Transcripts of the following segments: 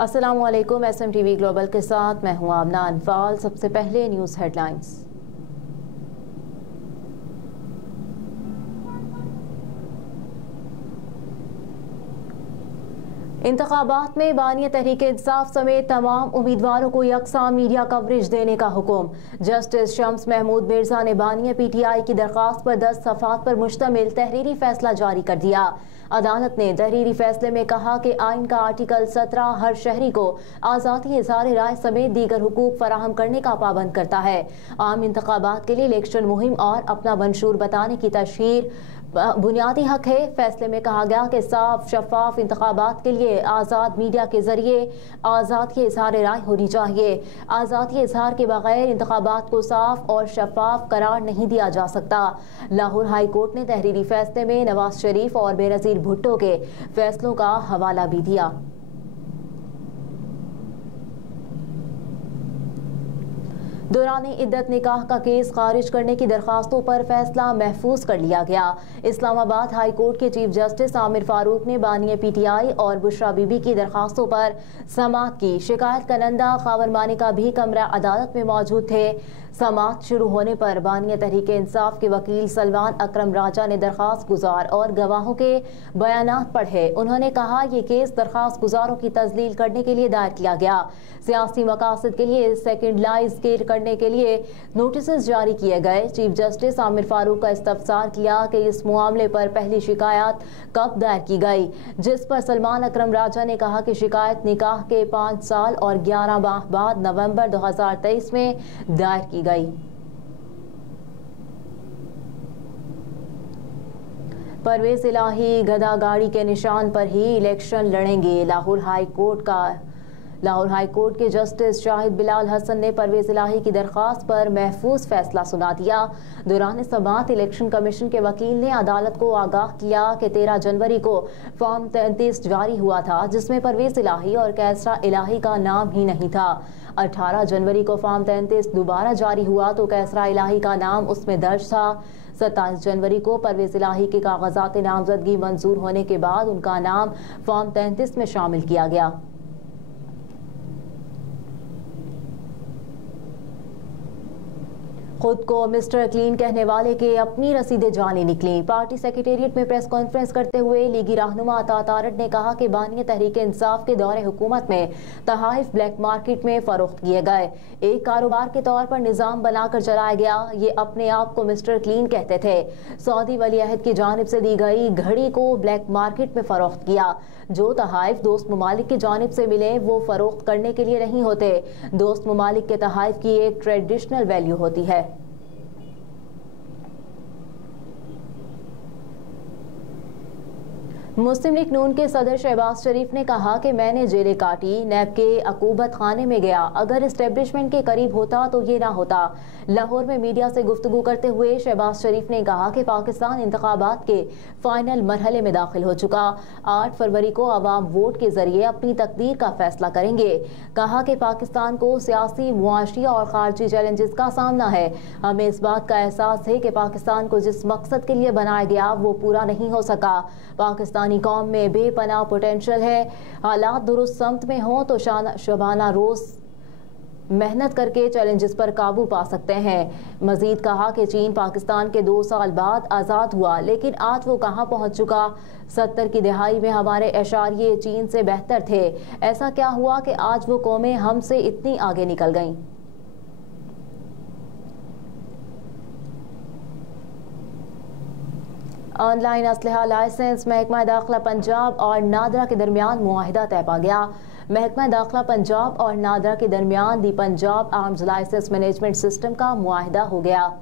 अस्सलामुअलैकुम। SMTV global के साथ मैं हूं आमना अनफाल। सबसे पहले न्यूज़ हेडलाइंस। इंतखाबात में बानी तहरीक इंसाफ समेत तमाम उम्मीदवारों को यकसा मीडिया कवरेज देने का हुक्म। जस्टिस शम्स महमूद मिर्जा ने बानी PTI की दरख्वास्त पर 10 सफ़ात पर मुश्तमिल तहरीरी फैसला जारी कर दिया। अदालत ने तहरीरी फैसले में कहा कि आइन का आर्टिकल 17 हर शहरी को आज़ादी इज़हार राय समेत दीगर हुकूक फराहम करने का पाबंद करता है। आम इंतखाबात के लिए इलेक्शन मुहिम और अपना मंशूर बताने की तशहीर बुनियादी हक है। फैसले में कहा गया कि साफ शफाफ इंतखाबात के लिए आज़ाद मीडिया के जरिए आज़ादी इज़हार राय होनी चाहिए। आज़ादी इज़हार के बगैर इंतखाबात को साफ और शफाफ करार नहीं दिया जा सकता। लाहौर हाई कोर्ट ने तहरीरी फैसले में नवाज शरीफ और बेनज़ीर भुट्टो के फैसलों का हवाला भी दिया। दौरान इद्दत निकाह का केस खारिज करने की दरखास्तों पर फैसला महफूज कर लिया गया। इस्लामाबाद हाई कोर्ट के चीफ जस्टिस आमिर फारूक ने बानी PTI और बुशरा बीबी की दरखास्तों पर समाअत की। शिकायत करंदा खावन मानी का भी कमरा अदालत में मौजूद थे। समाअत शुरू होने पर बानी तहरीक इंसाफ के वकील सलमान अकरम राजा ने दरखास्त गुजार और गवाहों के बयानात पढ़े। उन्होंने कहा ये केस दरखास्त गुजारों की तजलील करने के लिए दायर किया गया। सियासी मकासद के लिए सेकेंडलाइज करने के लिए नोटिस जारी किए गए। चीफ जस्टिस आमिर फारूक का इस्तफसार किया कि इस मामले पर पहली शिकायत कब दायर की गई, जिस पर सलमान अकरम राजा ने कहा कि शिकायत निकाह के 5 साल और 11 माह बाद नवंबर 2023 में दायर की गई। परवेज इलाही गदा गाड़ी के निशान पर ही इलेक्शन लड़ेंगे। लाहौर हाई कोर्ट के जस्टिस शाहिद बिलाल हसन ने परवेज इलाही की दरख्वास्त पर महफूज फैसला सुना दिया। दौरान समाअत इलेक्शन कमीशन के वकील ने अदालत को आगाह किया कि 13 जनवरी को फॉर्म 33 जारी हुआ था, जिसमें परवेज इलाही और कैसरा इलाही का नाम ही नहीं था। 18 जनवरी को फॉर्म 33 दोबारा जारी हुआ तो कैसरा इलाही का नाम उसमें दर्ज था। 27 जनवरी को परवेज इलाही के कागजात नामजदगी मंजूर होने के बाद उनका नाम फॉर्म 33 में शामिल किया गया। खुद को मिस्टर क्लीन कहने वाले के अपनी रसीदें जाली निकली। पार्टी सेक्रेटेरिएट में प्रेस कॉन्फ्रेंस करते हुए लीगी रहनुमा अता तारड़ ने कहा कि बानी तहरीक इंसाफ के दौरे हुकूमत में तहाइफ ब्लैक मार्केट में फरोख्त किए गए, एक कारोबार के तौर पर निज़ाम बनाकर चलाया गया। ये अपने आप को मिस्टर क्लीन कहते थे। सऊदी वली अहद की जानिब से दी गई घड़ी को ब्लैक मार्केट में फरोख्त किया। जो तहाइफ दोस्त ममालिक की जानिब से मिले वो फरोख्त करने के लिए नहीं होते। दोस्त ममालिक के तहाइफ की एक ट्रेडिशनल वैल्यू होती है। मुस्लिम लीग नून के सदर शहबाज शरीफ ने कहा कि मैंने जेलें काटी, नैब के अकूबत खाने में गया। अगर इस्टेब्लिशमेंट के करीब होता तो ये ना होता। लाहौर में मीडिया से गुफ्तगू करते हुए शहबाज शरीफ ने कहा कि पाकिस्तान इंतखाबात के फाइनल मरहले में दाखिल हो चुका। 8 फरवरी को अवाम वोट के जरिए अपनी तकदीर का फैसला करेंगे। कहा कि पाकिस्तान को सियासी, मुआशी और खारजी चैलेंजेस का सामना है। हमें इस बात का एहसास है कि पाकिस्तान को जिस मकसद के लिए बनाया गया वो पूरा नहीं हो सका। पाकिस्तानी कौम में बेपनाह पोटेंशियल है। हालात दुरुस्त समत में हो तो शबाना रोज मेहनत करके चैलेंजेस पर काबू पा सकते हैं। मजीद कहा कि चीन पाकिस्तान के 2 साल बाद आज़ाद हुआ, लेकिन आज वो कहाँ पहुँच चुका। 70 की दहाई में हमारे एशारिये चीन से बेहतर थे। ऐसा क्या हुआ कि आज वो कौमें हमसे इतनी आगे निकल गईं। ऑनलाइन असलहा लाइसेंस महकमा दाखिला पंजाब और नादरा के दरमियान मुआहिदा तय पा गया। महकमा दाखिला पंजाब और नादरा के दरमियान the Punjab arms licence management system का मुआहिदा हो गया।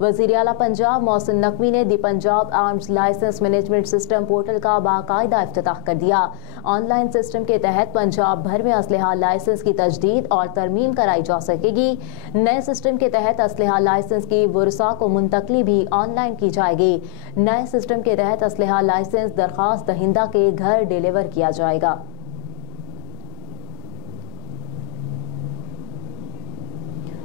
वज़ीर आला पंजाब मोहसिन नकवी ने the Punjab arms licence management system portal का बाकायदा इफ्तिताह कर दिया। ऑनलाइन सिस्टम के तहत पंजाब भर में असलहा लाइसेंस की तजदीद और तरमीम कराई जा सकेगी। नए सिस्टम के तहत असलहा लाइसेंस की वर्सा को मुंतकली भी ऑनलाइन की जाएगी। नए सिस्टम के तहत असलहा लाइसेंस दरख्वास्त दहिंदा के घर डिलीवर किया जाएगा।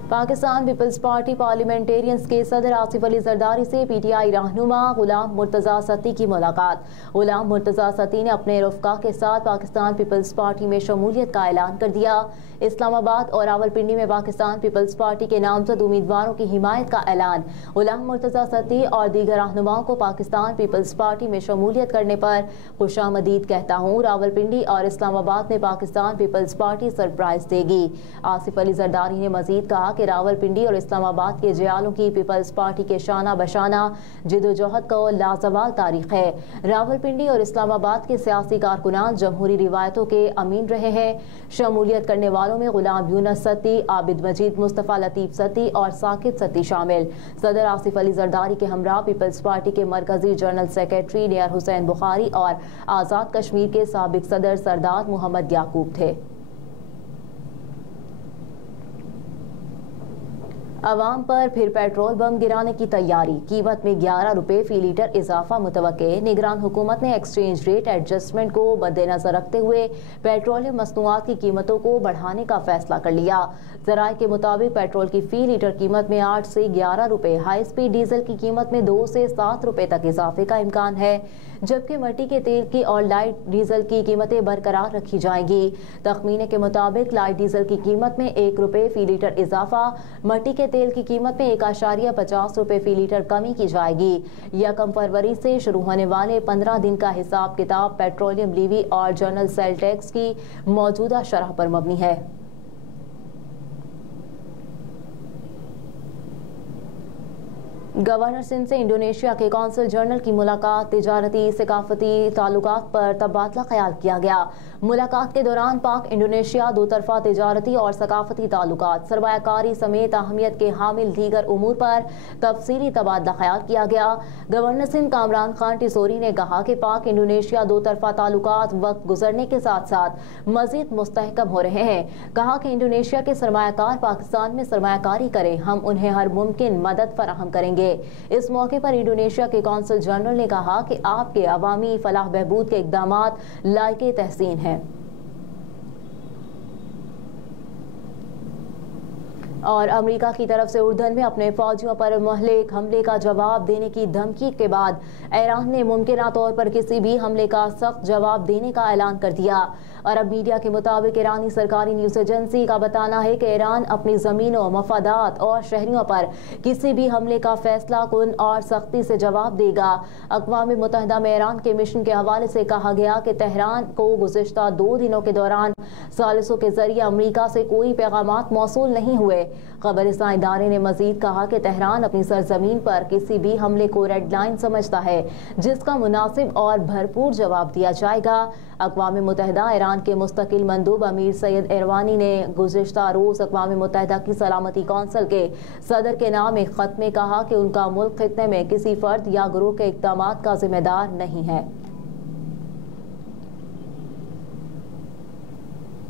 पाकिस्तान पीपल्स पार्टी पार्लियामेंटेरियंस के सदर आसिफ अली जरदारी से पीटीआई रहनुमा गुलाम मुर्तजा सती की मुलाकात। गुलाम मुर्तजा सती ने अपने रफ़्का के साथ पाकिस्तान पीपल्स पार्टी में शमूलियत का ऐलान कर दिया। इस्लामाबाद और रावलपिंडी में पाकिस्तान पीपल्स पार्टी के नामजद उम्मीदवारों की हिमायत का ऐलान। गुलाम मुर्तजा सती और दीगर रहनुमाओं को पाकिस्तान पीपल्स पार्टी में शमूलियत करने पर खुशामदीद कहता हूँ। रावलपिंडी और इस्लामाबाद में पाकिस्तान पीपल्स पार्टी सरप्राइज देगी। आसिफ अली जरदारी ने मजीद कहा कि रावलपिंडी और इस्लामाबाद के जयालों की पीपल्स पार्टी के शाना बशाना जिदोजहद का लाजवाल तारीख है। रावलपिंडी और इस्लामाबाद के सियासी कारकुनान जमहूरी रिवायतों के अमीन रहे हैं। शमूलियत करने वालों में गुलाम यूनुस सती, आबिद मजीद, मुस्तफ़ा लतीफ़ सती और साकिब सती शामिल। सदर आसिफ अली जरदारी के हमरा पीपल्स पार्टी के मरकजी general secretary near Hussain Bukhari और आज़ाद कश्मीर के साबिक सदर सरदार मोहम्मद याकूब थे। अवाम पर फिर पेट्रोल बम गिराने की तैयारी, कीमत में 11 रुपये फी लीटर इजाफा मुतवक्के। निगरान हुकूमत ने एक्सचेंज रेट एडजस्टमेंट को मद्देनजर रखते हुए पेट्रोलियम मसनूआत की कीमतों को बढ़ाने का फैसला कर लिया। ज़राए के मुताबिक पेट्रोल की फी लीटर कीमत में 8 से 11 रुपये, हाई स्पीड डीजल की कीमत में 2 से 7 रुपये तक इजाफे का इम्कान है, जबकि मट्टी के तेल की और लाइट डीजल की कीमतें बरकरार रखी जाएंगी। तखमीने के मुताबिक लाइट डीजल की कीमत में 1 रुपये फी लीटर इजाफा, मट्टी के तेल की कीमत में 1.50 रुपये फी लीटर कमी की जाएगी। 1 फरवरी से शुरू होने वाले 15 दिन का हिसाब किताब पेट्रोलियम लीवी और जनरल सेल टैक्स की मौजूदा शरह पर मबनी है। गवर्नर सिंध से इंडोनेशिया के कौंसल जनरल की मुलाकात। तिजारती सकाफती ताल्लुकात पर तबादला ख्याल किया गया। मुलाकात के दौरान पाक इंडोनेशिया दो तरफा तिजारती और सकाफती ताल्लुकात, सरमायाकारी समेत अहमियत के हामिल दीगर उमूर पर तफसीली तबादला ख्याल किया गया। गवर्नर सिंध कामरान खान टिसोरी ने कहा कि पाक इंडोनेशिया दो तरफा ताल्लुकात वक्त गुजरने के साथ साथ मजीद मुस्तहकम हो रहे हैं। कहा कि इंडोनेशिया के सरमायाकार पाकिस्तान में सरमायाकारी करें, हम उन्हें हर मुमकिन मदद फराहम करेंगे। इस मौके पर इंडोनेशिया के कौंसल जनरल ने कहा कि आपके अवामी फलाह बहबूद के इक़दामात लायके तहसीन हैं। और अमेरिका की तरफ से उर्दन में अपने फौजियों पर महलिक हमले का जवाब देने की धमकी के बाद ईरान ने मुमकिन तौर पर किसी भी हमले का सख्त जवाब देने का ऐलान कर दिया। अरब मीडिया के मुताबिक ईरानी सरकारी न्यूज़ एजेंसी का बताना है कि ईरान अपनी ज़मीनों, मफादात और शहरियों पर किसी भी हमले का फैसला कुन और सख्ती से जवाब देगा। अक़वाम मुत्तहिदा में ईरान के मिशन के हवाले से कहा गया कि तेहरान को गुज़िश्ता 2 दिनों के दौरान सालिसों के जरिए अमरीका से कोई पैगामात मौसूल नहीं हुए। खबरिस्तान इदारे ने मजीद कहा कि तेहरान अपनी सरजमीन पर किसी भी हमले को रेड लाइन समझता है, जिसका मुनासिब और भरपूर जवाब दिया जाएगा। अक़वाम मुत्तहिदा ईरान के मुस्तकिल मंदूब अमीर सैयद इरवानी ने गुज़िश्ता रोज़ अक़वाम मुत्तहिदा की सलामती कौंसिल के सदर के नाम एक ख़त में कहा कि उनका मुल्क खित्ते में किसी फ़र्द या ग्रुप के इक़दामात का जिम्मेदार नहीं है।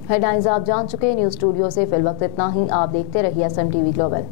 हेडलाइंस आप जान चुके। न्यूज़ स्टूडियो से फिलवक्त इतना ही। आप देखते रहिए SMTV ग्लोबल।